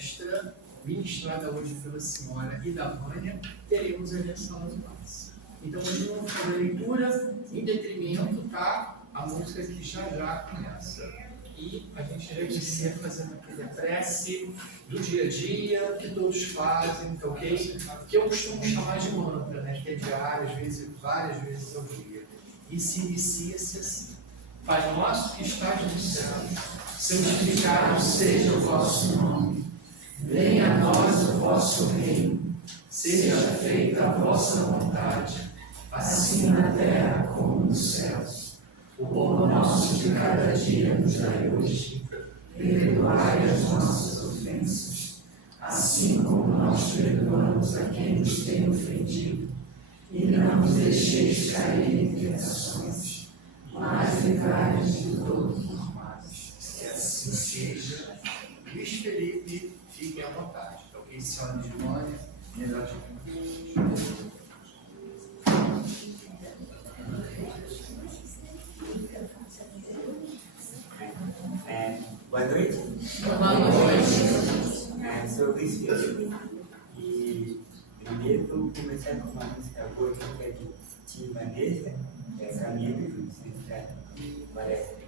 palestra ministrada hoje pela senhora e da Vânia, teremos a versão das bases. Então, hoje vamos fazer a leitura, em detrimento, tá? A música que já começa. E a gente vai iniciar fazendo aquela prece do dia a dia, que todos fazem, tá ok? Que eu costumo chamar de mantra, né? Que é diário, às vezes, várias vezes ao dia. E se inicia-se assim: Pai nosso que estás no céu, santificado seja o vosso nome. Venha a nós o vosso reino. Seja feita a vossa vontade, assim na terra como nos céus. O pão nosso de cada dia nos dai hoje. Perdoai as nossas ofensas, assim como nós perdoamos a quem nos tem ofendido. E não nos deixeis cair em tentações, mas livrai-nos de todos os males. Que assim seja. Luiz Felipe, fiquem à vontade. Então, esse ano de Vânia, melhor de todos. Boa noite. Boa noite. Sou Luiz Felipe e primeiro vou começar com uma música boa que é de Tim Vanessa, que é Caminho do Centro. Parece.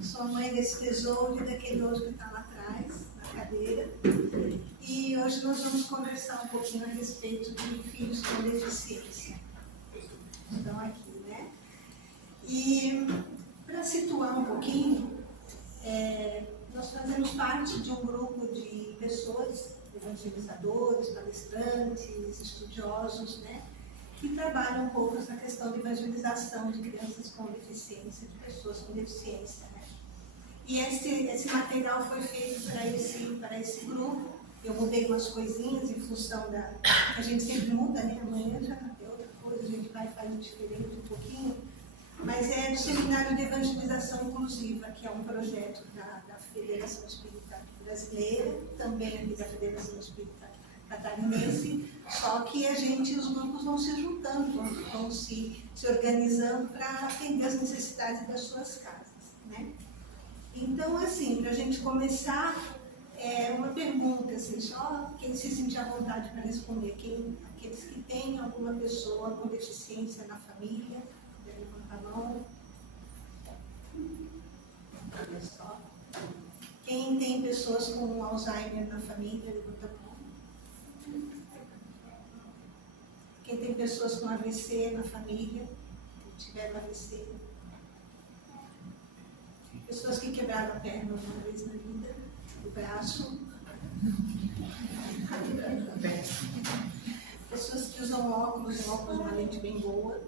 Sou mãe desse tesouro e daquele outro que está lá atrás, na cadeira. E hoje nós vamos conversar um pouquinho a respeito de filhos com deficiência. E, para situar um pouquinho, nós fazemos parte de um grupo de pessoas, evangelizadores, palestrantes, estudiosos, né, que trabalham um pouco essa questão de evangelização de crianças com deficiência, de pessoas com deficiência, né. E esse material foi feito para esse grupo. Eu mudei umas coisinhas em função da... A gente sempre muda, né? Amanhã já é outra coisa, a gente vai fazer diferente um pouquinho. Mas é do Seminário de Evangelização Inclusiva, que é um projeto da Federação Espírita Brasileira, também aqui da Federação Espírita Catarinense, só que os grupos vão se juntando, vão se organizando para atender as necessidades das suas casas, né? Então, assim, para a gente começar, uma pergunta, assim, só quem se sentir à vontade para responder, aqueles que têm alguma pessoa com deficiência na família, levanta a mão. Olha só. Quem tem pessoas com Alzheimer na família, levanta a mão. Quem tem pessoas com AVC na família, que tiveram AVC. Pessoas que quebraram a perna uma vez na vida, o braço. Pessoas que usam óculos, uma lente bem boa.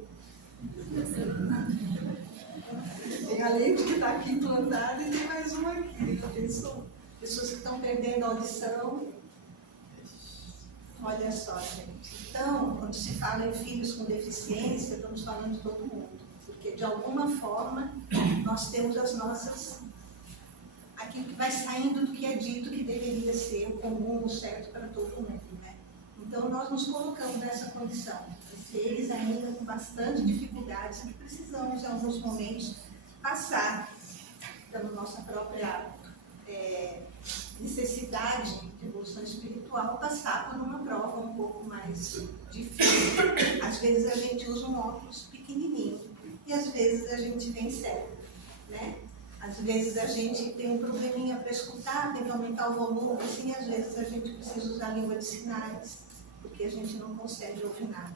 Tem a lente que está aqui implantada e tem mais uma aqui. Pessoas que estão perdendo a audição. Olha só, gente. Então, quando se fala em filhos com deficiência, estamos falando de todo mundo. Porque, de alguma forma, nós temos as nossas... aquilo que vai saindo do que é dito que deveria ser o comum, o certo para todo mundo, né? Então, nós nos colocamos nessa condição. Seres ainda com bastante dificuldades que precisamos, em alguns momentos, passar pela nossa própria necessidade de evolução espiritual, passar por uma prova um pouco mais difícil. Às vezes a gente usa um óculos pequenininho e às vezes a gente vem cego, né? Às vezes a gente tem um probleminha para escutar, tem que aumentar o volume, assim, às vezes a gente precisa usar a língua de sinais, porque a gente não consegue ouvir nada.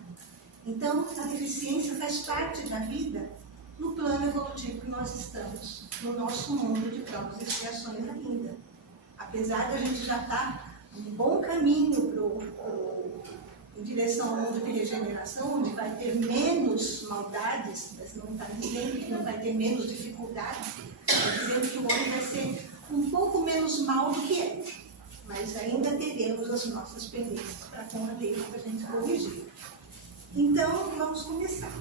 Então, a deficiência faz parte da vida no plano evolutivo que nós estamos, no nosso mundo de provas e expiações ainda. Apesar de a gente já estar um bom caminho em direção ao mundo de regeneração, onde vai ter menos maldades, mas não está dizendo que não vai ter menos dificuldades, está dizendo que o homem vai ser um pouco menos mal do que é. Mas ainda teremos as nossas pendências para combater, para a gente corrigir. Então, vamos começar.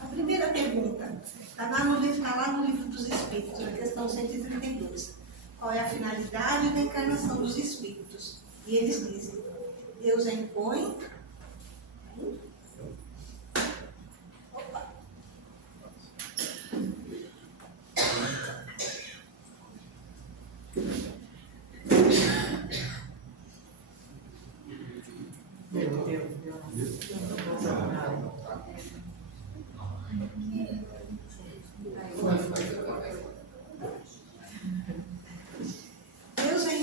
A primeira pergunta está lá no livro dos Espíritos, na questão 132. Qual é a finalidade da encarnação dos Espíritos? E eles dizem, Deus a impõe... Opa! Deus a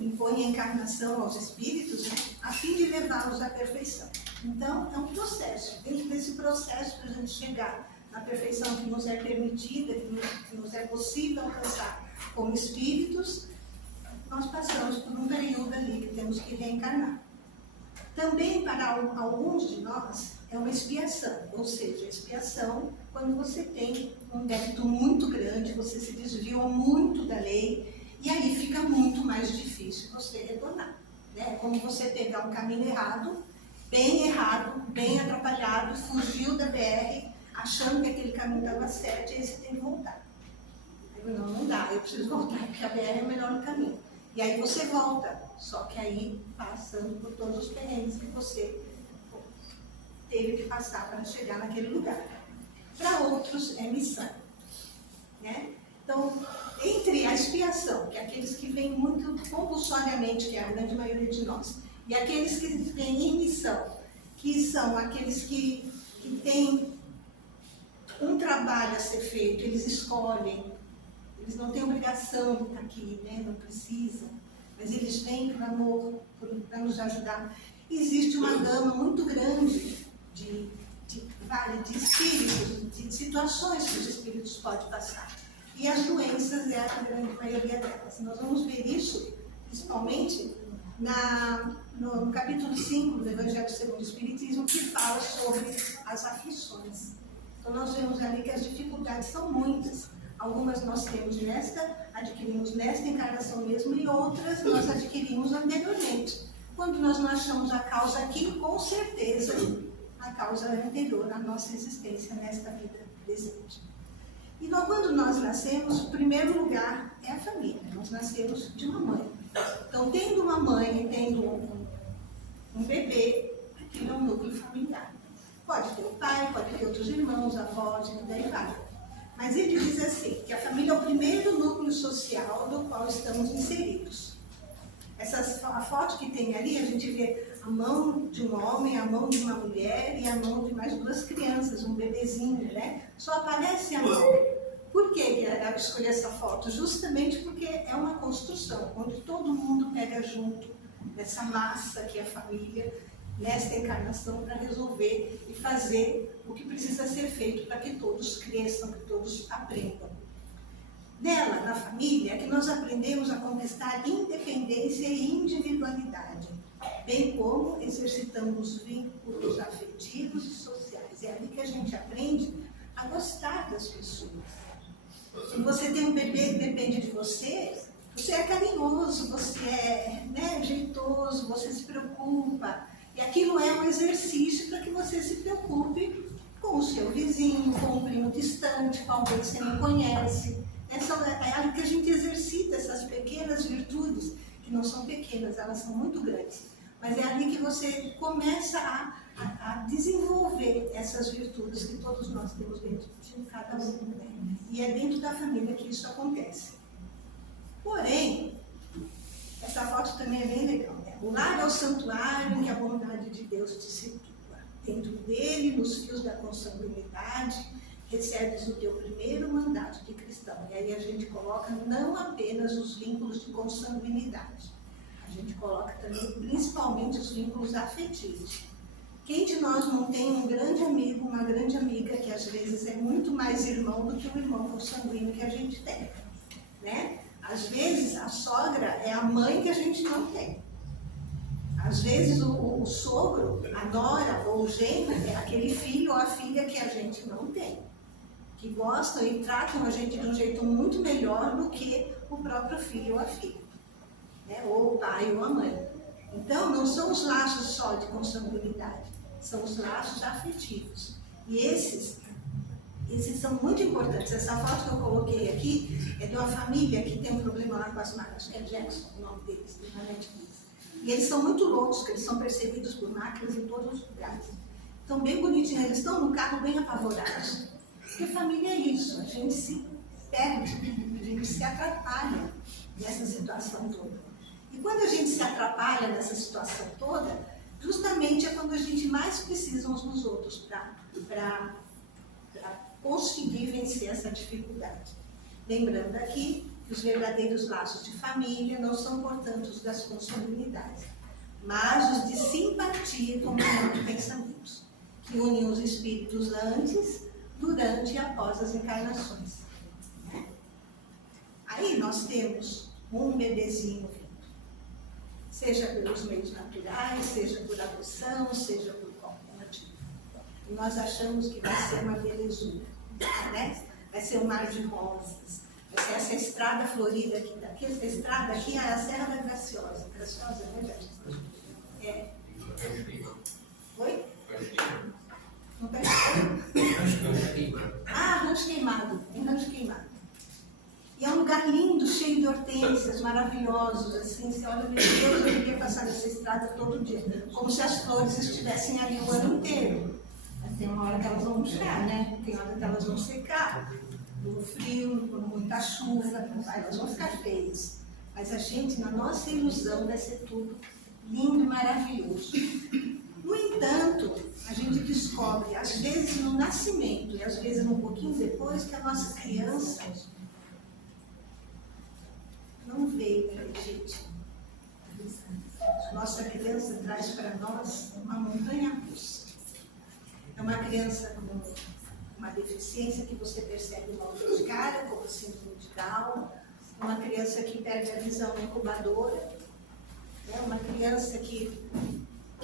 impõe a encarnação aos espíritos, né, a fim de levá-los à perfeição. Então, é um processo. Dentro desse processo, para a gente chegar na perfeição que nos é permitida, que nos é possível alcançar como espíritos, nós passamos por um período ali que temos que reencarnar. Também, para alguns de nós, é uma expiação, ou seja, expiação quando você tem um débito muito grande, você se desviou muito da lei, e aí fica muito mais difícil você retornar. Né? É como você pegar um caminho errado, bem atrapalhado, fugiu da BR, achando que aquele caminho estava certo, e aí você tem que voltar. Não dá, eu preciso voltar, porque a BR é o melhor caminho. E aí você volta, só que aí passando por todos os perrengues que você teve que passar para chegar naquele lugar. Para outros é missão. Né? Então, entre a expiação, que é aqueles que vêm muito compulsoriamente, que é a grande maioria de nós, e aqueles que vêm em missão, que são aqueles que têm um trabalho a ser feito, eles escolhem, eles não têm obrigação de estar aqui, né? Não precisam, mas eles vêm por amor, para nos ajudar. Existe uma gama muito grande de espíritos, de situações que os espíritos podem passar. E as doenças é a grande maioria delas. Nós vamos ver isso, principalmente, no capítulo 5 do Evangelho segundo o Espiritismo, que fala sobre as aflições. Então, nós vemos ali que as dificuldades são muitas. Algumas nós adquirimos nesta encarnação mesmo, e outras nós adquirimos anteriormente. Quando nós não achamos a causa aqui, com certeza a causa é anterior à nossa existência nesta vida presente. E quando nós nascemos, o primeiro lugar é a família. Nós nascemos de uma mãe. Então, tendo uma mãe e tendo um bebê, aquilo é um núcleo familiar. Pode ter o pai, pode ter outros irmãos, avós, e daí vai. Mas ele diz assim, que a família é o primeiro núcleo social do qual estamos inseridos. A foto que tem ali, a gente vê a mão de um homem, a mão de uma mulher e a mão de mais duas crianças, um bebezinho, né? Só aparece a mão. Por que eu escolhi essa foto? Justamente porque é uma construção, onde todo mundo pega junto nessa massa que é a família, nesta encarnação, para resolver e fazer o que precisa ser feito para que todos cresçam, que todos aprendam. Nela, na família, é que nós aprendemos a conquistar independência e individualidade, bem como exercitamos vínculos afetivos e sociais. É ali que a gente aprende a gostar das pessoas. Se você tem um bebê que depende de você, você é carinhoso, você é jeitoso, você se preocupa. E aquilo é um exercício para que você se preocupe com o seu vizinho, com um primo distante, com alguém que você não conhece. É ali que a gente exercita essas pequenas virtudes, que não são pequenas, elas são muito grandes. Mas é ali que você começa a desenvolver essas virtudes que todos nós temos dentro de cada um. Né? E é dentro da família que isso acontece. Porém, essa foto também é bem legal. Né? O lar é o santuário em que a bondade de Deus te situa. Dentro dele, nos fios da consanguinidade, recebes o teu primeiro mandato de cristão. E aí a gente coloca não apenas os vínculos de consanguinidade, a gente coloca também principalmente os vínculos afetivos. Quem de nós não tem um grande amigo, uma grande amiga, que às vezes é muito mais irmão do que o irmão consanguíneo que a gente tem, né? Às vezes a sogra é a mãe que a gente não tem. Às vezes o sogro, a nora ou o genro é aquele filho ou a filha que a gente não tem, que gostam e tratam a gente de um jeito muito melhor do que o próprio filho ou a filha, né? Ou o pai ou a mãe. Então, não são os laços só de consanguinidade, são os laços afetivos. E esses são muito importantes. Essa foto que eu coloquei aqui é de uma família que tem um problema lá com as máquinas, é Jackson, o nome deles, tem na Netflix. E eles são muito loucos, porque eles são perseguidos por máquinas em todos os lugares. Então, bem bonitinhos, eles estão no carro bem apavorados. Porque família é isso, a gente se perde, a gente se atrapalha nessa situação toda. E quando a gente se atrapalha nessa situação toda, justamente é quando a gente mais precisa uns dos outros para conseguir vencer essa dificuldade. Lembrando aqui que os verdadeiros laços de família não são, portanto, os das consanguinidades, mas os de simpatia e comunhão de pensamentos, que unem os espíritos antes, durante e após as encarnações. Né? Aí nós temos um bebezinho vindo, seja pelos meios naturais, seja por adoção, seja por qualquer motivo. E nós achamos que vai ser uma belezura, né? Vai ser um mar de rosas, vai ser essa estrada florida aqui. Essa estrada aqui é a Serra da Graciosa. Graciosa, né, gente? É. Oi? Não está escutando? Ah, Rancho Queimado. Em Rancho Queimado. E é um lugar lindo, cheio de hortênsias, maravilhosos, assim. Você olha, meu Deus, eu queria passar nessa estrada todo dia. Como se as flores estivessem ali o ano inteiro. Mas tem uma hora que elas vão murchar, né? Tem hora que elas vão secar. No frio, com muita chuva, elas vão ficar feias. Mas a gente, na nossa ilusão, vai ser tudo lindo e maravilhoso. No entanto, a gente descobre, às vezes no nascimento e às vezes um pouquinho depois, que a nossa criança não veio para a gente. A nossa criança traz para nós uma montanha russa. É uma criança com uma deficiência que você percebe logo de cara, como síndrome de Down, uma criança que perde a visão na incubadora, né? Uma criança que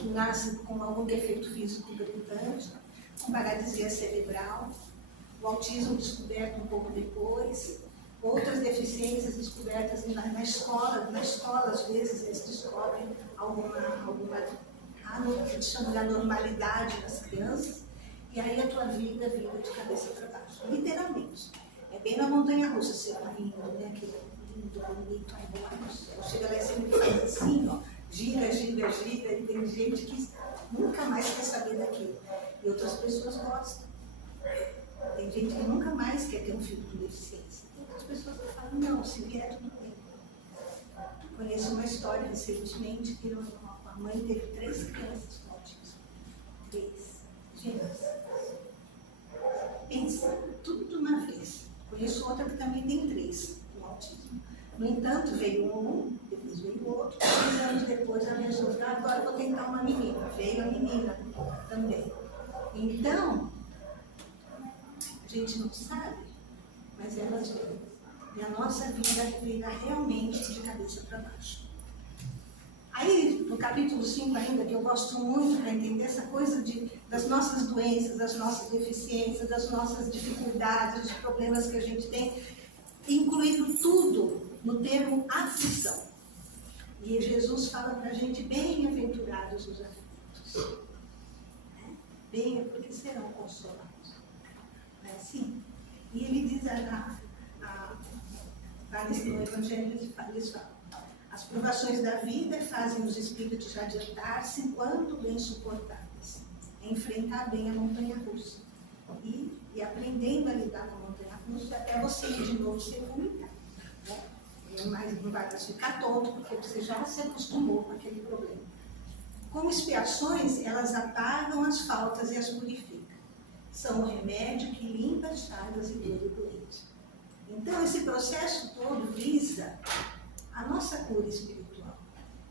nasce com algum defeito físico gritante, com paralisia cerebral, o autismo descoberto um pouco depois, outras deficiências descobertas na escola. Na escola, às vezes, eles descobrem alguma que eles chamam de anormalidade nas crianças, e aí a tua vida vira de cabeça para baixo, literalmente. É bem na montanha-russa, você vai indo, né? Aquele lindo, bonito, aí lá no céu. Chega lá e sempre faz assim, ó, gira, gira, gira, e tem gente que nunca mais quer saber daquilo. E outras pessoas gostam. Tem gente que nunca mais quer ter um filho com deficiência. Tem outras pessoas que falam, não, se vier, tudo bem. Conheço uma história recentemente que a mãe teve 3 crianças com autismo. 3. Gente, pensa, tudo de uma vez. Conheço outra que também tem 3 com autismo. No entanto, veio um, depois veio outro. 6 anos depois, ela resolveu, agora vou tentar uma menina. Veio a menina também. Então, a gente não sabe, mas elas vêm. E a nossa vida vira realmente de cabeça para baixo. Aí, no capítulo 5 ainda, que eu gosto muito para entender essa coisa das nossas doenças, das nossas deficiências, das nossas dificuldades, dos problemas que a gente tem, incluindo tudo no termo aflição. E Jesus fala para a gente, bem-aventurados os aflitos. Venha porque serão consolados. Não é assim? E ele diz, no Evangelho eles falam, as provações da vida fazem os espíritos adiantar-se enquanto bem suportáveis, enfrentar bem a montanha-russa. E aprendendo a lidar com a montanha-russa até você ir de novo se vomitar. Né? Mas não vai ficar tonto, porque você já se acostumou com aquele problema. Como expiações, elas apagam as faltas e as purificam. São o remédio que limpa as chagas e dor do doente. Então, esse processo todo visa a nossa cura espiritual.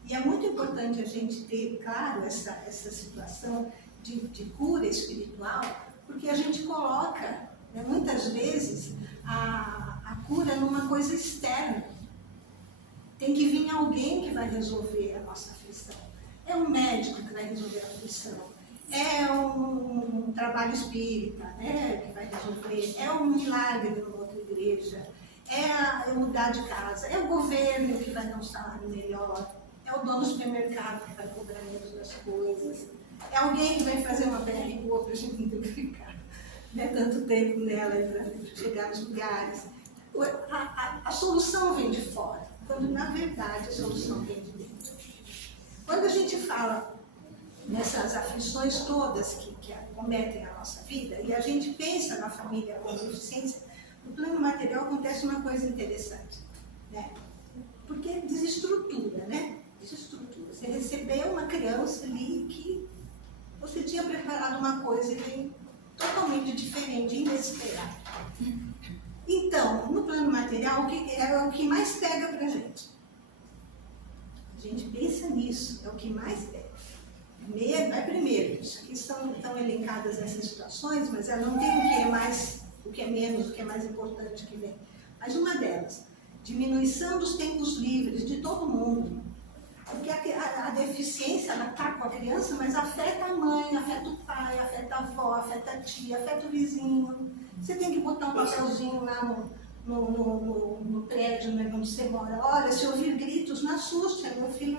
E é muito importante a gente ter, claro, essa situação de cura espiritual, porque a gente coloca, né, muitas vezes, a cura numa coisa externa. Tem que vir alguém que vai resolver a nossa aflição. É um médico que vai resolver a aflição. É um trabalho espírita, né, que vai resolver. É um milagre de uma outra igreja. É mudar de casa. É o governo que vai dar um salário melhor. É o dono do supermercado que vai cobrar menos das coisas. É alguém que vai fazer uma PR boa para a gente não ter que ficar, né, tanto tempo nela para chegar nos lugares. A solução vem de fora, quando na verdade a solução vem de dentro. Quando a gente fala nessas aflições todas que acometem a nossa vida, e a gente pensa na família com deficiência, no plano material acontece uma coisa interessante, né? Porque desestrutura, né? Desestrutura. Você recebeu uma criança ali que você tinha preparado uma coisa e vem totalmente diferente, inesperada. Então, no plano material, é o que mais pega pra gente? A gente pensa nisso, é o que mais pega. Primeiro, isso aqui estão elencadas essas situações, mas ela não tem o que é mais, o que é menos, o que é mais importante que vem. Mas uma delas, diminuição dos tempos livres de todo mundo. Porque a deficiência, ela está com a criança, mas afeta a mãe, afeta o pai, afeta a avó, afeta a tia, afeta o vizinho. Você tem que botar um papelzinho lá no prédio, né, onde você mora. Olha, se ouvir gritos, não assuste, meu filho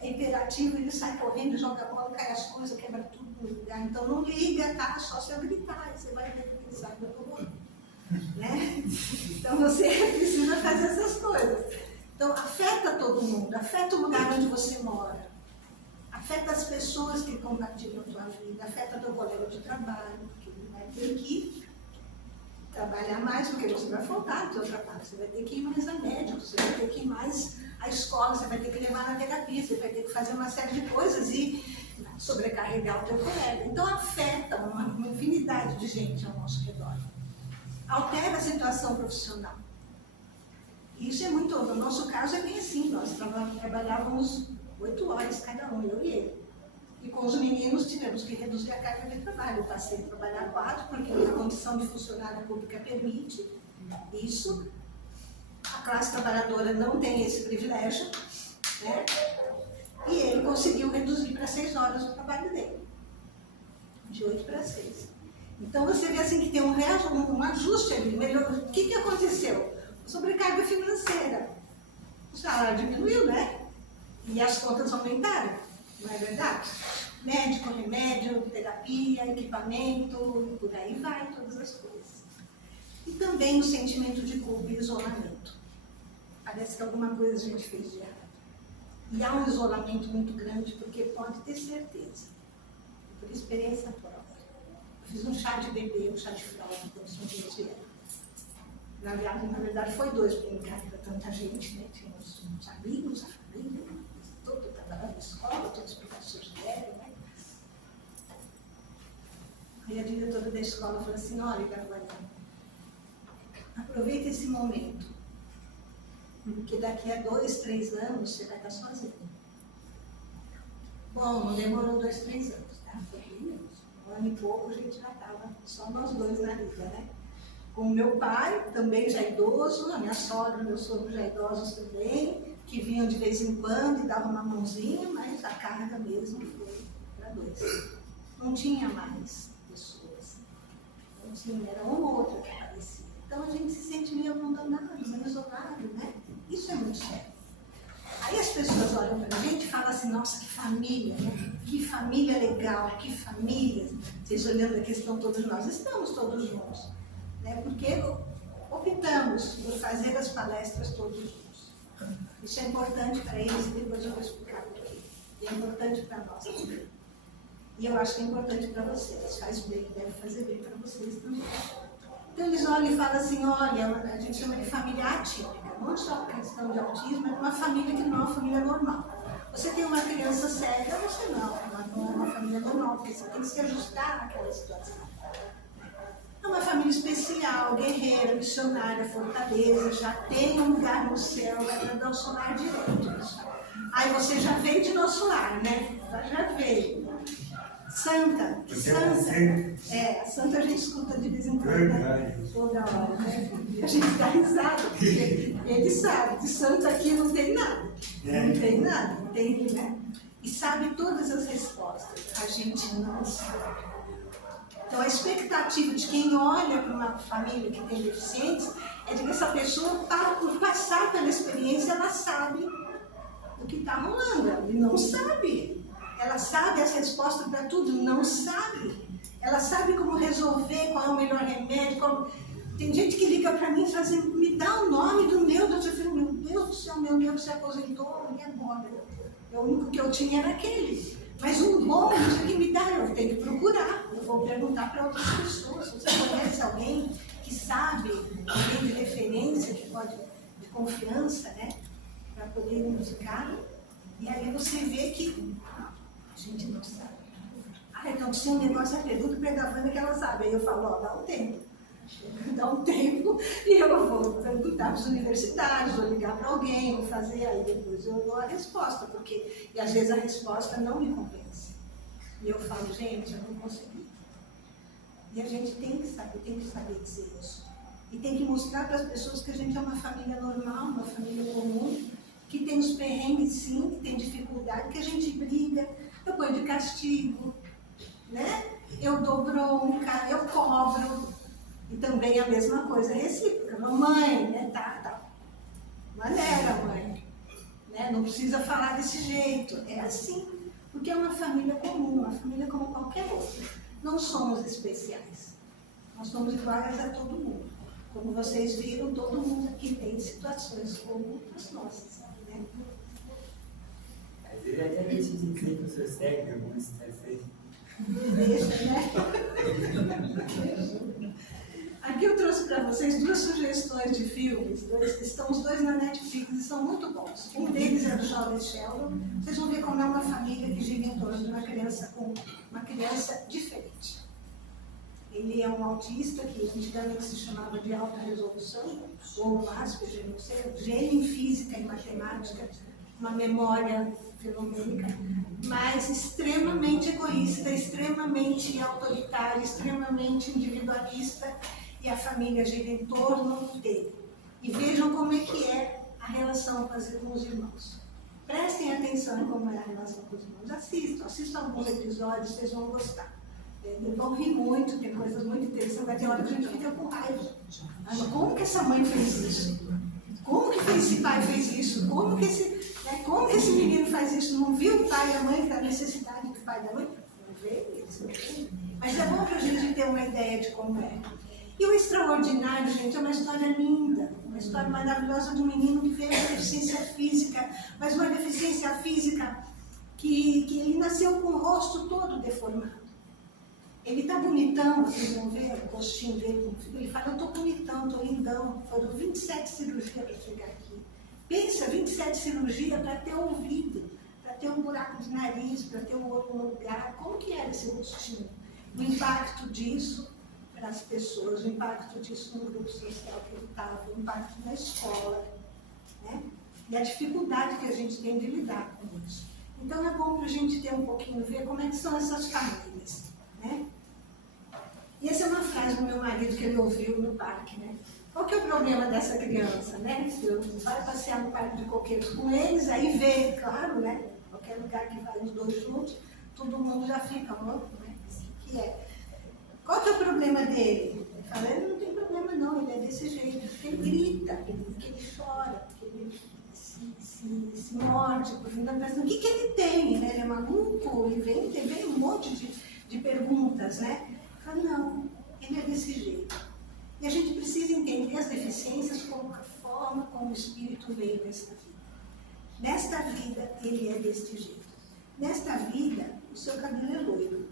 é imperativo, ele sai correndo, joga a bola, cai as coisas, quebra tudo no lugar. Então não liga, tá? Só se eu gritar, você vai ver que ele sai do mundo. Né? Então você precisa fazer essas coisas. Então afeta todo mundo, afeta o lugar onde você mora, afeta as pessoas que compartilham a tua vida, afeta teu colega de trabalho, porque ele vai ter que trabalhar mais, porque você vai faltar no teu trabalho, você vai ter que ir mais a médico, você vai ter que ir mais à escola, você vai ter que levar na terapia, você vai ter que fazer uma série de coisas e sobrecarregar o teu colega. Então afeta uma infinidade de gente ao nosso redor. Altera a situação profissional. Isso é muito, no nosso caso é bem assim, nós trabalhávamos 8 horas cada um, eu e ele. E com os meninos tivemos que reduzir a carga de trabalho. Eu passei a trabalhar 4, porque a condição de funcionária pública permite isso. A classe trabalhadora não tem esse privilégio, né? E ele conseguiu reduzir para 6 horas o trabalho dele, de 8 para 6. Então você vê assim que tem um ajuste ali. Melhor. O que aconteceu? Sobrecarga financeira. O salário diminuiu, né? E as contas aumentaram, não é verdade? Médico, remédio, terapia, equipamento, por aí vai, todas as coisas. E também o sentimento de culpa e isolamento. Parece que alguma coisa a gente fez de errado. E há um isolamento muito grande, porque pode ter certeza, por experiência própria. Eu fiz um chá de bebê, um chá de fralda, quando os meus vieram. Na verdade, foi 2, porque em casa era tanta gente, né? Tinha uns amigos, a família, todo trabalhava na escola, todos os professores vieram, né? Aí a diretora da escola falou assim, olha, Gabriela, aproveita esse momento, porque daqui a 2, 3 anos você vai estar sozinho. Bom, não demorou 2, 3 anos, tá? Foi menos. 1 ano e pouco a gente já estava só nós dois na vida, né? Com o meu pai, também já idoso, a minha sogra e meu sogro já idosos também, que vinham de vez em quando e davam uma mãozinha, mas a carga mesmo foi para 2. Não tinha mais pessoas. Não tinha, era uma ou outra que aparecia. Então a gente se sente meio abandonado, meio isolado, né? Isso é muito sério. Aí as pessoas olham para a gente e falam assim, nossa, que família, né? Que família legal, que família. Vocês olhando a questão, todos nós estamos todos juntos. Né? Porque optamos por fazer as palestras todos juntos. Isso é importante para eles e depois eu vou explicar por quê. E é importante para nós também. E eu acho que é importante para vocês. Faz bem, deve fazer bem para vocês também. Então eles olham e falam assim, olha, a gente chama de família atípica. Não só por questão de autismo, mas uma família que não é uma família normal. Você tem uma criança cega, você não é uma família normal, porque você tem que se ajustar àquela situação. É uma família especial, guerreira, missionária, fortaleza, já tem um lugar no céu, vai para nosso lar direito. Aí você já veio de nosso lar, né? Já veio. Santa. A Santa a gente escuta de vez em quando, né? Toda hora, né? E a gente dá risada, porque ele sabe, de Santa aqui não tem nada. Não tem nada, entende, né? E sabe todas as respostas. A gente não sabe. Então, a expectativa de quem olha para uma família que tem deficientes é de que essa pessoa, por passar pela experiência, ela sabe o que está rolando. E não sabe. Ela sabe as respostas para tudo? Não sabe. Ela sabe como resolver, qual é o melhor remédio. Tem gente que liga para mim e fala assim, me dá o nome do neuro. Eu falo, meu Deus do céu, meu neuro se aposentou, e agora? O único que eu tinha era aquele. Mas um bom, isso que me dá, eu tenho que procurar. Eu vou perguntar para outras pessoas. Você conhece alguém que sabe, alguém de referência, que pode, de confiança, né? Para poder indicar. E aí você vê que a gente não sabe. Ah, então se um negócio é pergunta para a Wanda que ela sabe. Aí eu falo, ó, dá um tempo. Dá um tempo e eu vou perguntar para as universidades, vou ligar para alguém, vou fazer, aí depois eu dou a resposta, porque e às vezes a resposta não me convence. E eu falo, gente, eu não consegui. E a gente tem que saber dizer isso. E tem que mostrar para as pessoas que a gente é uma família normal, uma família comum, que tem os perrengues sim, que tem dificuldade, que a gente briga, eu ponho de castigo, né? Eu dou bronca, eu cobro. E também a mesma coisa recíproca. Mamãe, né? Tá. Maneira, mãe. Né? Não precisa falar desse jeito. É assim. Porque é uma família comum, uma família como qualquer outra. Não somos especiais. Nós somos iguais a todo mundo. Como vocês viram, todo mundo aqui tem situações como as nossas. Né? Às vezes até deixa de dizer que eu sou cego em algumas situações. Deixa, né? Aqui eu trouxe para vocês 2 sugestões de filmes, estão os 2 na Netflix e são muito bons. Um deles é do Jovem Sheldon. Vocês vão ver como é uma família que gira em torno de uma criança com uma criança diferente. Ele é um autista que antigamente se chamava de alta resolução, ou um Asperger, não sei, gênio em física e matemática, uma memória fenomênica, mas extremamente egoísta, extremamente autoritária, extremamente individualista, e a família gira em torno dele. E vejam como é que é a relação com os irmãos. Prestem atenção em como é a relação com os irmãos. Assistam alguns episódios, vocês vão gostar. Vão rir muito, tem coisas muito interessantes. Vai ter hora que a gente fica com raiva. Como que essa mãe fez isso? Como que esse pai fez isso? Como que esse menino faz isso? Não viu o pai e a mãe da necessidade do pai e da mãe? Não vê isso. Mas é bom para a gente ter uma ideia de como é. E o extraordinário, gente, é uma história linda, uma história maravilhosa de um menino que veio com deficiência física, mas uma deficiência física que ele nasceu com o rosto todo deformado. Ele está bonitão, vocês vão ver o rostinho dele. Ele fala, eu estou bonitão, estou lindão. Foram 27 cirurgias para chegar aqui. Pensa, 27 cirurgias para ter ouvido, para ter um buraco de nariz, para ter um olho no lugar. Como que era esse rostinho? O impacto disso para as pessoas, o impacto disso no grupo social que ele estava, o impacto na escola, né? E a dificuldade que a gente tem de lidar com isso. Então é bom para a gente ter um pouquinho, ver como é que são essas famílias, né? E essa é uma frase do meu marido que ele ouviu no parque, né? Qual que é o problema dessa criança, né? Vai passear no parque de coqueiros com eles, aí vê, claro, né? Qualquer lugar que vai os dois juntos, todo mundo já fica louco, né? O que é? Qual que é o problema dele? Ele fala, ele não tem problema não, ele é desse jeito, porque ele grita, que ele chora, que ele se morde, por fim da peça. O que ele tem? Né? Ele é maluco? Ele vem um monte de perguntas, né? Ele fala, não, ele é desse jeito. E a gente precisa entender as deficiências como a forma como o espírito veio nesta vida. Nesta vida, ele é deste jeito. Nesta vida, o seu cabelo é loiro.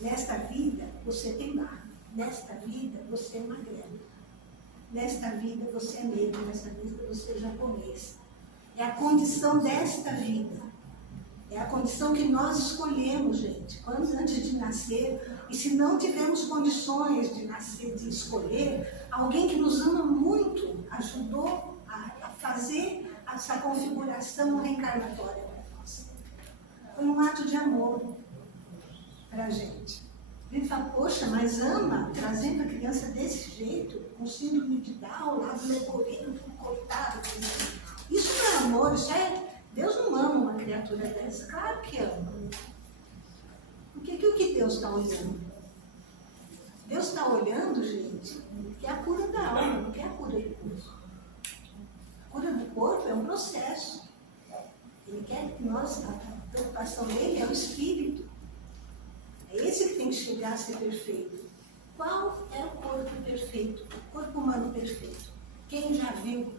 Nesta vida, você tem barba. Nesta vida, você é magrelo. Nesta vida, você é negro. Nesta vida, você é japonês. É a condição desta vida. É a condição que nós escolhemos, gente. Quando antes de nascer, e se não tivermos condições de nascer, de escolher, alguém que nos ama muito ajudou a fazer essa configuração reencarnatória para nós. Foi um ato de amor para a gente. Ele fala, poxa, mas ama trazendo a criança desse jeito, com síndrome de Down, lá do leporino, coitado. Isso não é amor, isso é... Deus não ama uma criatura dessa, claro que ama. O que Deus está olhando? Deus está olhando, gente, que é a cura da alma, não que é a cura do corpo. A cura do corpo é um processo. Ele quer que nós, a preocupação dele é o espírito. É esse que tem que chegar a ser perfeito. Qual é o corpo perfeito? O corpo humano perfeito? Quem já viu?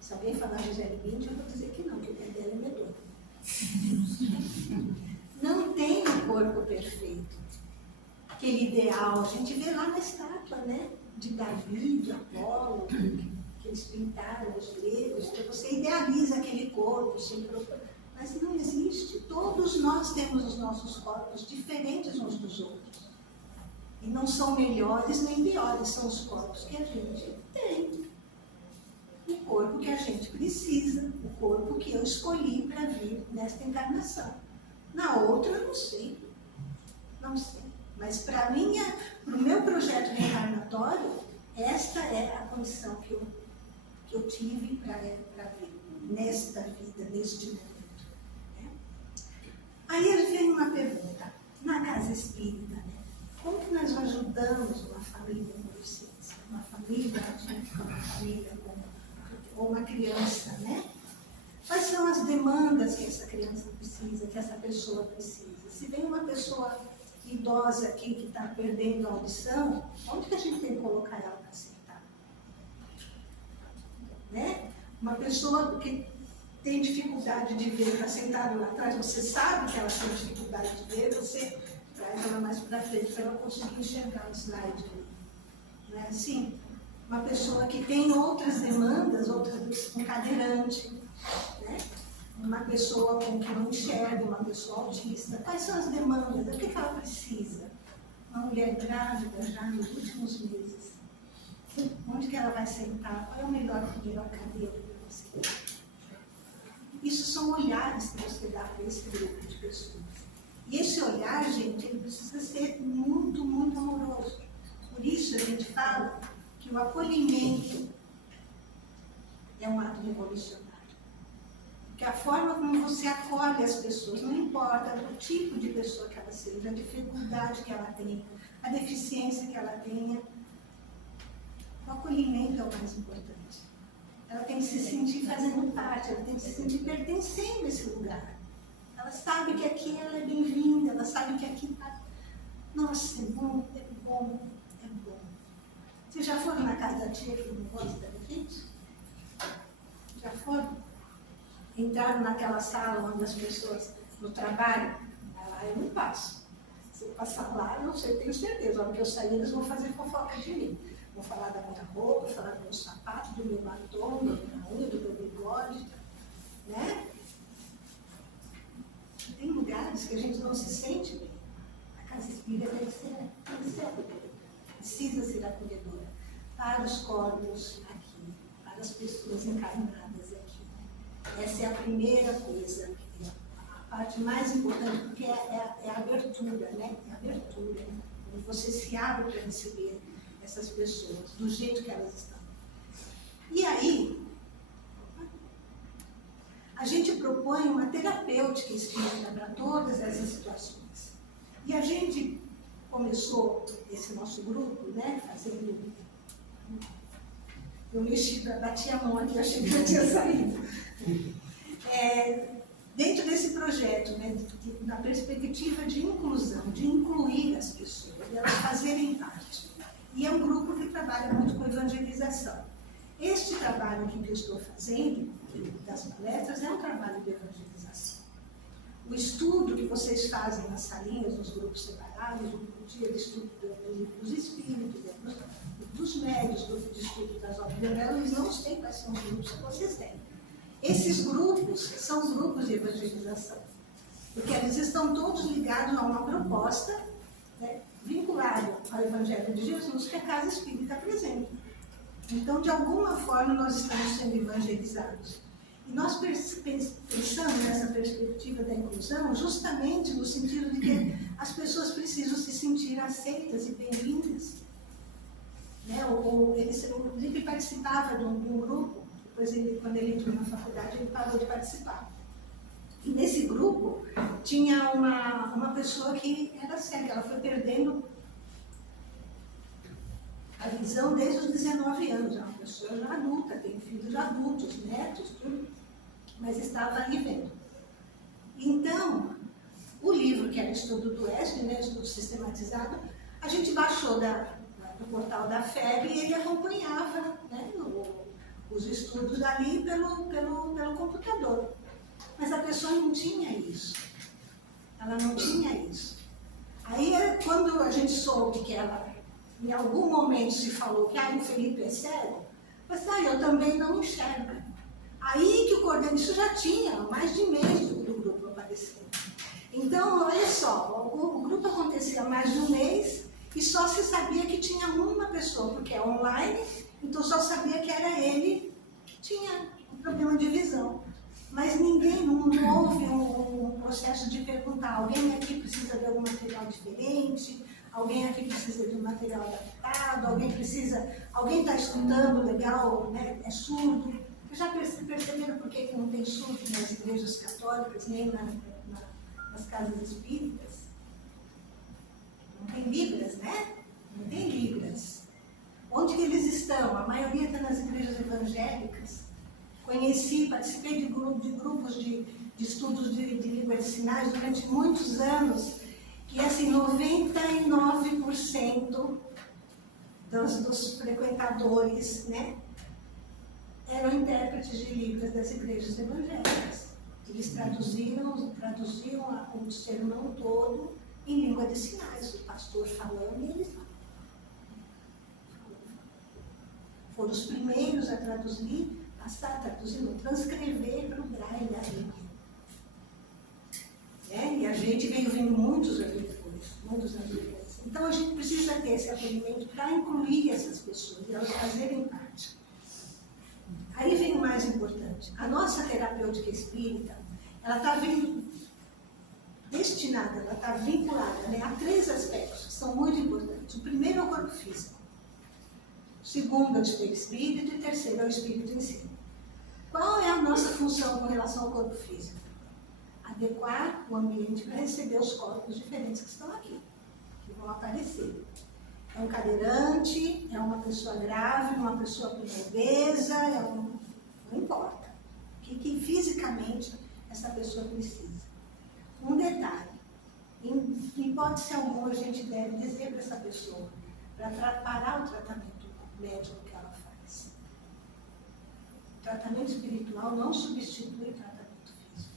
Se alguém falar Gisele Bündchen, eu vou dizer que não, que o pé dela é medonho. Não tem um corpo perfeito. Aquele ideal, a gente vê lá na estátua, né? De Davi, de Apolo, que eles pintaram, os gregos, que você idealiza aquele corpo, mas não existe. Todos nós temos os nossos corpos diferentes uns dos outros. E não são melhores nem piores, são os corpos que a gente tem. O corpo que a gente precisa, o corpo que eu escolhi para vir nesta encarnação. Na outra, eu não sei. Não sei. Mas para o meu projeto reencarnatório, esta é a condição que eu tive para vir nesta vida, neste momento. Né? Aí vem uma pergunta. Na casa espírita, né? Como que nós ajudamos uma família com deficiência? Uma família, uma família ou uma criança, né? Quais são as demandas que essa criança precisa, que essa pessoa precisa? Se vem uma pessoa idosa aqui que está perdendo a audição, onde que a gente tem que colocar ela para sentar? Né? Uma pessoa que tem dificuldade de ver, está sentada lá atrás, você sabe que ela tem dificuldade de ver, você traz ela mais para frente para ela conseguir enxergar o slide. Não é assim? Uma pessoa que tem outras demandas, um cadeirante, né? Uma pessoa com que não enxerga, uma pessoa autista. Quais são as demandas? O que ela precisa? Uma mulher grávida já nos últimos meses. Onde que ela vai sentar? Qual é a melhor cadeira para você? Isso são olhares que você dá para esse grupo de pessoas. E esse olhar, gente, ele precisa ser muito, muito amoroso. Por isso a gente fala que o acolhimento é um ato revolucionário. Porque a forma como você acolhe as pessoas, não importa o tipo de pessoa que ela seja, a dificuldade que ela tenha, a deficiência que ela tenha, o acolhimento é o mais importante. Ela tem que se sentir fazendo parte, ela tem que se sentir pertencendo a esse lugar. Ela sabe que aqui ela é bem-vinda, ela sabe que aqui está... Nossa, é bom, é bom, é bom. Vocês já foram na casa da tia que não gosta da gente? Já foram? Entraram naquela sala onde as pessoas no trabalho? Lá eu não passo. Se eu passar lá, eu não sei, tenho certeza. Na hora que eu sair, eles vão fazer fofoca de mim. Vou falar da minha roupa, falar do meu sapato, do meu batom, da minha unha, do meu bigode, né? Tem lugares que a gente não se sente bem. A casa espírita tem que ser precisa ser acolhedora para os corpos aqui, para as pessoas encarnadas aqui. Essa é a primeira coisa, a parte mais importante, porque é a abertura, né? É a abertura. Quando você se abre para receber essas pessoas, do jeito que elas estão. E aí, a gente propõe uma terapêutica espírita para todas essas situações. E a gente começou esse nosso grupo, né, fazendo... Eu bati a mão aqui, achei que eu tinha saído. Dentro desse projeto, né, na perspectiva de inclusão, de incluir as pessoas, de elas fazerem parte. E é um grupo que trabalha muito com evangelização. Este trabalho aqui que eu estou fazendo, das palestras, é um trabalho de evangelização. O estudo que vocês fazem nas salinhas, nos grupos separados, o dia de estudo dos espíritos, dos médios, do de estudo das obras de André Luiz, não sei quais são os grupos que vocês têm. Esses grupos são os grupos de evangelização, porque eles estão todos ligados a uma proposta, né, vinculado ao Evangelho de Jesus que a Casa Espírita apresenta. Então, de alguma forma, nós estamos sendo evangelizados. E nós pensamos nessa perspectiva da inclusão justamente no sentido de que as pessoas precisam se sentir aceitas e bem-vindas. Né? O Lipe participava de um grupo, depois quando ele entrou na faculdade, ele parou de participar. E nesse grupo tinha uma pessoa que era cega, ela foi perdendo a visão desde os 19 anos. É uma pessoa já adulta, tem filhos adultos, netos, tudo, mas estava ali vendo. Então, o livro, que era Estudo do Oeste, né, estudo sistematizado, a gente baixou do portal da FEB e ele acompanhava, né, os estudos ali pelo computador. Mas a pessoa não tinha isso. Ela não tinha isso. Aí, quando a gente soube que ela, em algum momento, se falou que o Felipe é cego, eu falei, eu também não enxergo. Aí que o coordenador, isso já tinha mais de mês do grupo aparecendo. Então, olha só, o grupo acontecia há mais de um mês e só se sabia que tinha uma pessoa, porque é online, então só sabia que era ele que tinha um problema de visão. Mas ninguém, não houve um processo de perguntar, alguém aqui precisa de algum material diferente, alguém aqui precisa de um material adaptado, alguém está escutando legal, né, é surdo. Vocês já perceberam por que não tem surdo nas igrejas católicas, nem nas casas espíritas? Não tem libras, né? Não tem libras. Onde que eles estão? A maioria está nas igrejas evangélicas. Participei de grupos de estudos de língua de sinais durante muitos anos, e assim, 99% dos frequentadores, né, eram intérpretes de Libras das igrejas evangélicas. Eles traduziam o sermão todo em língua de sinais, o pastor falando e eles foram os primeiros a transcrever para o Braille a Bíblia. E a gente veio vindo muitos anos depois, muitos anos depois. Então, a gente precisa ter esse acolhimento para incluir essas pessoas e elas fazerem parte. Aí vem o mais importante. A nossa terapêutica espírita, ela está destinada, ela está vinculada, né, a 3 aspectos que são muito importantes. O primeiro é o corpo físico. O segundo é o espírito e o terceiro é o espírito em si. Qual é a nossa função com relação ao corpo físico? Adequar o ambiente para receber os corpos diferentes que estão aqui, que vão aparecer. É um cadeirante, é uma pessoa grávida, uma pessoa com obesa, não importa. O que fisicamente essa pessoa precisa. Um detalhe, em hipótese alguma a gente deve dizer para essa pessoa, para parar o tratamento médico que ela faz. O tratamento espiritual não substitui o tratamento físico.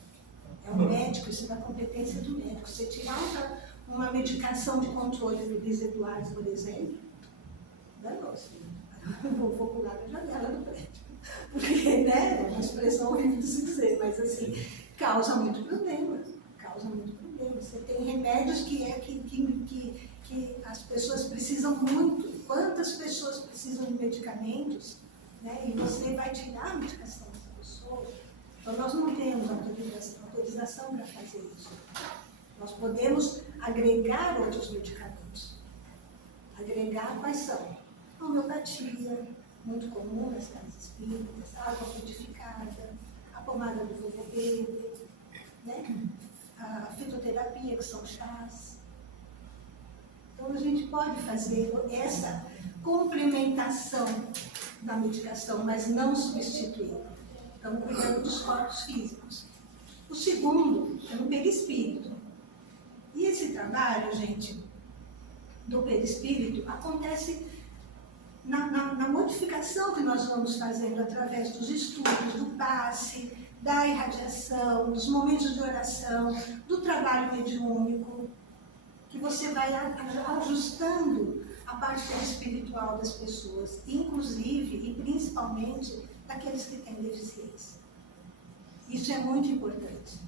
É o médico, isso é da competência do médico. Você tirar uma medicação de controle do Luiz Eduardo, por exemplo, danou-se. Vou pular da janela do prédio. Porque, né, é uma expressão horrível de se dizer, mas assim, causa muito problema. Causa muito problema. Você tem remédios que as pessoas precisam muito. Quantas pessoas precisam de medicamentos, né, e você vai tirar a medicação dessa pessoa? Então, nós não temos autorização para fazer isso. Nós podemos agregar outros medicamentos. Agregar quais são? A homeopatia, muito comum nas casas espíritas, a água frutificada, a pomada do vovô Pedro, né? A fitoterapia, que são chás. Então, a gente pode fazer essa complementação da medicação, mas não substituir. Então, cuidando dos corpos físicos. O segundo é no perispírito. E esse trabalho, gente, do perispírito acontece na modificação que nós vamos fazendo através dos estudos, do passe, da irradiação, dos momentos de oração, do trabalho mediúnico, que você vai ajustando a parte espiritual das pessoas, inclusive e principalmente daqueles que têm deficiência. Isso é muito importante.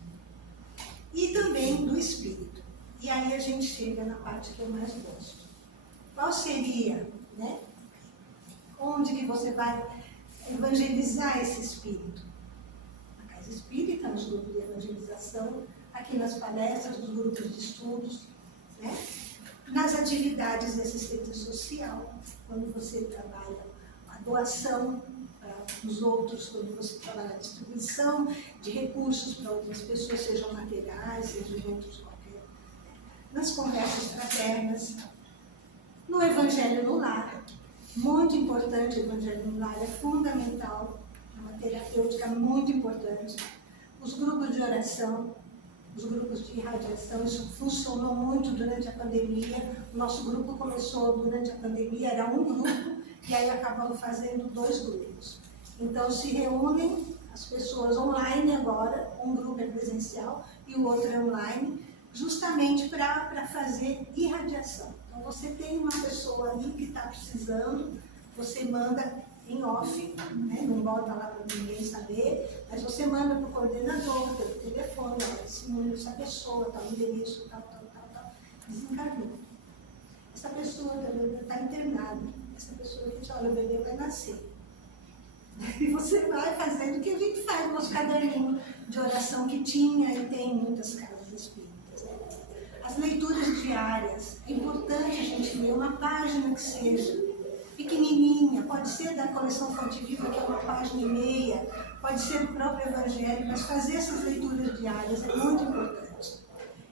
E também do espírito. E aí a gente chega na parte que eu mais gosto. Qual seria, né? Onde que você vai evangelizar esse espírito? Na casa espírita, nos grupos de evangelização, aqui nas palestras, nos grupos de estudos, né? Nas atividades de assistência social, quando você trabalha a doação para os outros, quando você trabalha a distribuição de recursos para outras pessoas, sejam materiais, sejam outros qualquer. Nas conversas fraternas, no Evangelho no Lar. Muito importante o Evangelho no Lar, é fundamental, é uma terapêutica muito importante. Os grupos de oração, os grupos de irradiação, isso funcionou muito durante a pandemia. O nosso grupo começou durante a pandemia, era um grupo, e aí acabamos fazendo 2 grupos. Então se reúnem as pessoas online agora, um grupo é presencial e o outro é online, justamente para fazer irradiação. Então você tem uma pessoa ali que está precisando, você manda em off, né? Não bota lá para ninguém saber, mas você manda para o coordenador, pelo telefone, olha, esse número, essa pessoa, tal endereço, tal, desencarnou. Essa pessoa está internada, essa pessoa diz, olha, o bebê vai nascer. E você vai fazendo o que a gente faz no nosso caderninho de oração que tinha e tem em muitas casas espíritas. Né? As leituras diárias, é importante a gente ler uma página que seja pequenininha, pode ser da coleção Fonte Viva, que é uma página e meia, pode ser do próprio Evangelho, mas fazer essas leituras diárias é muito importante.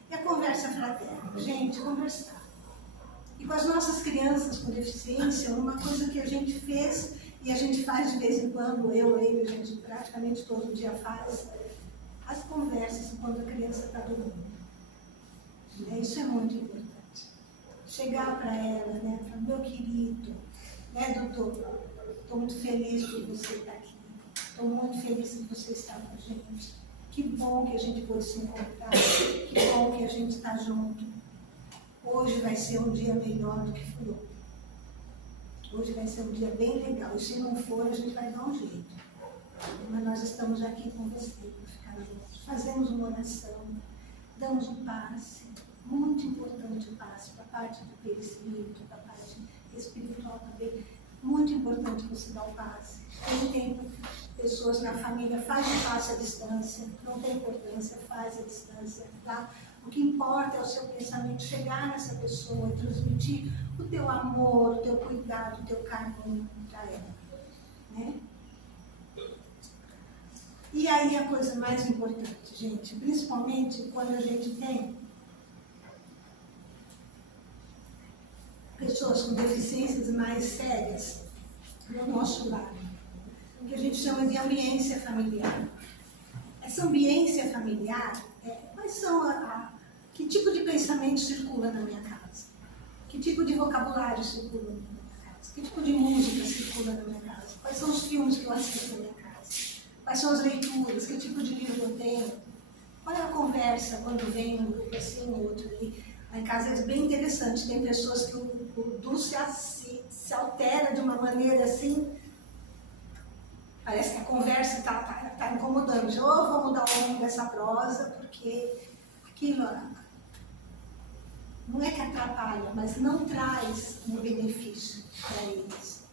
E a conversa fraterna, gente, conversar. E com as nossas crianças com deficiência, uma coisa que a gente fez e a gente faz de vez em quando, ele, a gente praticamente todo dia faz, as conversas quando a criança está dormindo. Isso é muito importante. Chegar para ela, né, falar, meu querido, né, doutor, estou muito feliz por você estar aqui, estou muito feliz que você está com a gente, que bom que a gente pôde se encontrar, que bom que a gente está junto. Hoje vai ser um dia melhor do que foi ontem. Hoje vai ser um dia bem legal, e se não for, a gente vai dar um jeito. Mas nós estamos aqui com você para ficar juntos. Fazemos uma oração, damos um passe, Muito importante o passe para a parte do perispírito, para a parte espiritual também. Muito importante você dar o passe. Tem pessoas na família, faz o passe à distância, não tem importância, faz a distância, tá? O que importa é o seu pensamento chegar nessa pessoa e transmitir o teu amor, o teu cuidado, o teu carinho para ela, né? E aí a coisa mais importante, gente, principalmente quando a gente tem pessoas com deficiências mais sérias no nosso lado, o que a gente chama de ambiência familiar. Essa ambiência familiar, quais são que tipo de pensamento circula na minha casa? Que tipo de vocabulário circula na minha casa? Que tipo de música circula na minha casa? Quais são os filmes que eu assisto na minha casa? Quais são as leituras? Que tipo de livro eu tenho? Qual é a conversa quando vem um grupo assim, um outro ali? Lá em casa é bem interessante, tem pessoas que o Dulce se altera de uma maneira assim, parece que a conversa está incomodando. Ou vou mudar o nome dessa prosa, porque aquilo não é que atrapalha, mas não traz um benefício para eles.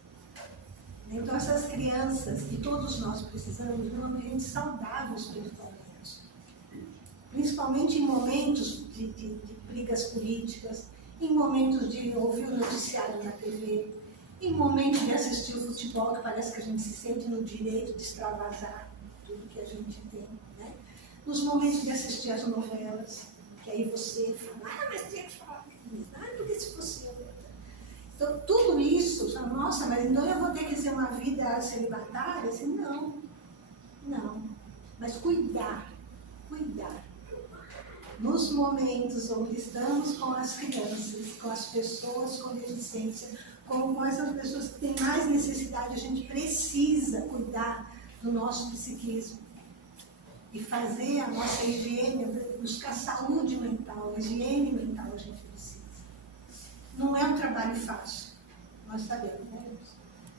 Então essas crianças, e todos nós precisamos de um ambiente saudável espiritualmente. Principalmente em momentos de brigas políticas, em momentos de ouvir o noticiário na TV, em momentos de assistir o futebol, que parece que a gente se sente no direito de extravasar tudo que a gente tem, né? Nos momentos de assistir as novelas, que aí você fala, mas tinha que falar, porque se fosse eu. Então, tudo isso, nossa, mas então eu vou ter que ser uma vida celibatária? Assim, não. Mas cuidar. Nos momentos onde estamos com as crianças, com as pessoas com deficiência, com essas pessoas que têm mais necessidade, a gente precisa cuidar do nosso psiquismo e fazer a nossa higiene, buscar saúde mental, higiene mental a gente precisa. Não é um trabalho fácil, nós sabemos, né?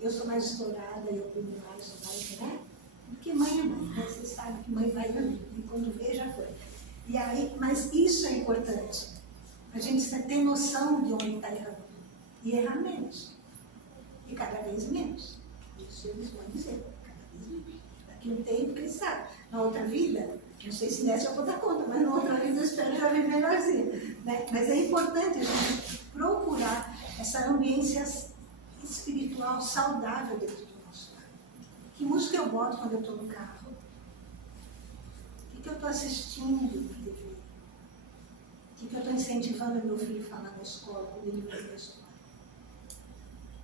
Eu sou mais estourada, eu cuido mais, sou mais, né? Porque mãe é mãe, né? Você sabe que mãe vai e quando vê, já foi. E aí, mas isso é importante, a gente ter noção de onde está errando. E errar menos. E cada vez menos. Isso eles vão dizer, cada vez menos. Daqui um tempo, quem sabe? Na outra vida, não sei se nessa eu vou dar conta, mas na outra vida eu espero já viver melhorzinho. Né? Mas é importante a gente procurar essa ambiência espiritual saudável dentro do nosso lar. Que música eu boto quando eu estou no carro? O que eu estou assistindo na TV? O que eu estou incentivando meu filho a falar na escola, quando ele vai para a escola?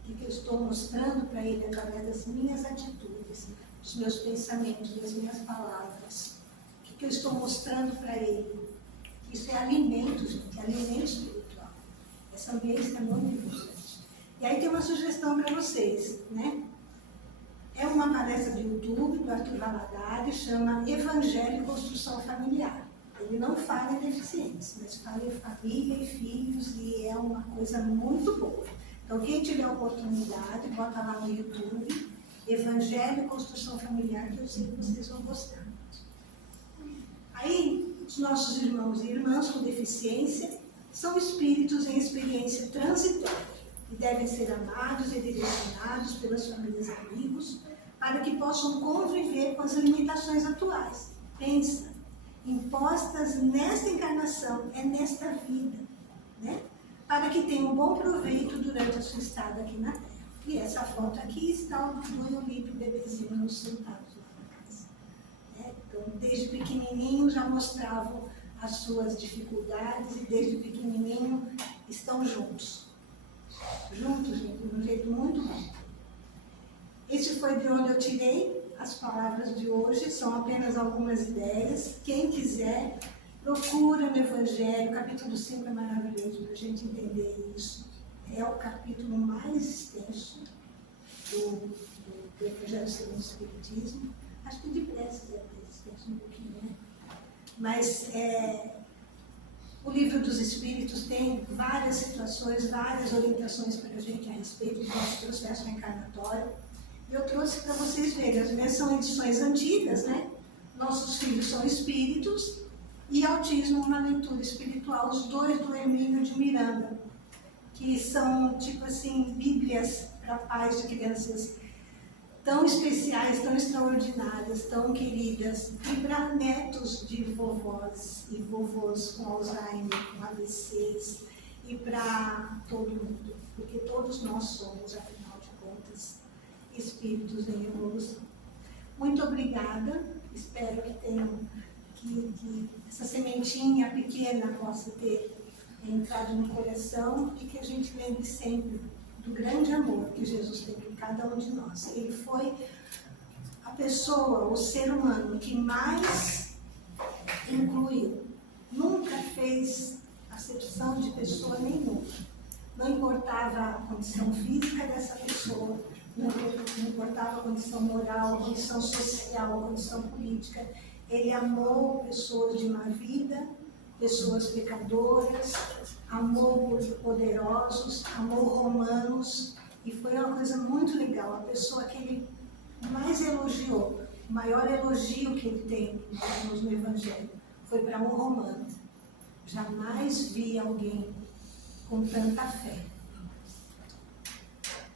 O que eu estou mostrando para ele através das minhas atitudes, dos meus pensamentos, das minhas palavras? O que eu estou mostrando para ele? Isso é alimento, gente, é alimento espiritual. Essa ambiência é muito importante. E aí tem uma sugestão para vocês, né? É uma palestra do YouTube, do Arthur Valadares, chama Evangelho e Construção Familiar. Ele não fala em deficientes, mas fala em família e filhos, e é uma coisa muito boa. Então, quem tiver oportunidade, bota lá no YouTube, Evangelho e Construção Familiar, que eu sei que vocês vão gostar. Aí, os nossos irmãos e irmãs com deficiência são espíritos em experiência transitória e devem ser amados e direcionados pelas famílias e amigos para que possam conviver com as limitações atuais. Pensa, impostas nesta encarnação, é nesta vida, né? Para que tenham um bom proveito durante a sua estada aqui na Terra. E essa foto aqui está o Dudu e o Lipe, bebezinho, sentados lá na casa. Né? Então, desde pequenininho já mostravam as suas dificuldades e desde pequenininho estão juntos. Juntos, gente, de um jeito muito bom. Esse foi de onde eu tirei as palavras de hoje, são apenas algumas ideias. Quem quiser, procura no Evangelho, capítulo 5 é maravilhoso para a gente entender isso. É o capítulo mais extenso do Evangelho segundo o Espiritismo. Acho que de preces é mais extenso um pouquinho, né? Mas o Livro dos Espíritos tem várias situações, várias orientações para a gente a respeito do nosso processo reencarnatório. E eu trouxe para vocês verem, as minhas são edições antigas, né? Nossos filhos são espíritos, e Autismo, uma leitura espiritual, os dois do Hermínio de Miranda, que são, tipo assim, bíblias para pais de crianças tão especiais, tão extraordinárias, tão queridas, e para netos de vovós e vovôs com Alzheimer, com AVCs, e para todo mundo, porque todos nós somos, afinal de contas, espíritos em evolução. Muito obrigada, espero que tenham, que essa sementinha pequena possa ter entrado no coração e que a gente lembre sempre do grande amor que Jesus tem por cada um de nós. Ele foi a pessoa, o ser humano que mais incluiu. Nunca fez acepção de pessoa nenhuma. Não importava a condição física dessa pessoa, não importava a condição moral, a condição social, a condição política. Ele amou pessoas de má vida, pessoas pecadoras, amou poderosos, amou romanos, e foi uma coisa muito legal. A pessoa que ele mais elogiou, o maior elogio que ele tem no Evangelho, foi para um romano. Jamais vi alguém com tanta fé.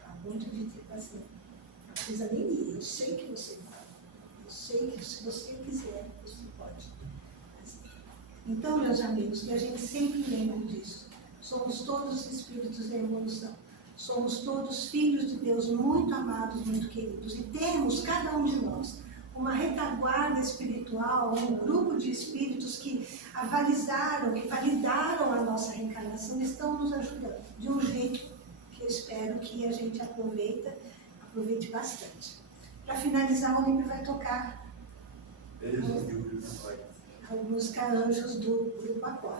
A ponto de tipo assim, não precisa nem ir, eu sei que você pode. Eu sei que se você quiser, você pode. Então, meus amigos, que a gente sempre lembre disso. Somos todos espíritos em evolução. Somos todos filhos de Deus, muito amados, muito queridos. E temos, cada um de nós, uma retaguarda espiritual, um grupo de espíritos que avalizaram, que validaram a nossa reencarnação, estão nos ajudando de um jeito que eu espero que a gente aproveite bastante. Para finalizar, o Olímpio vai tocar a música Anjos do Grupo Acorde.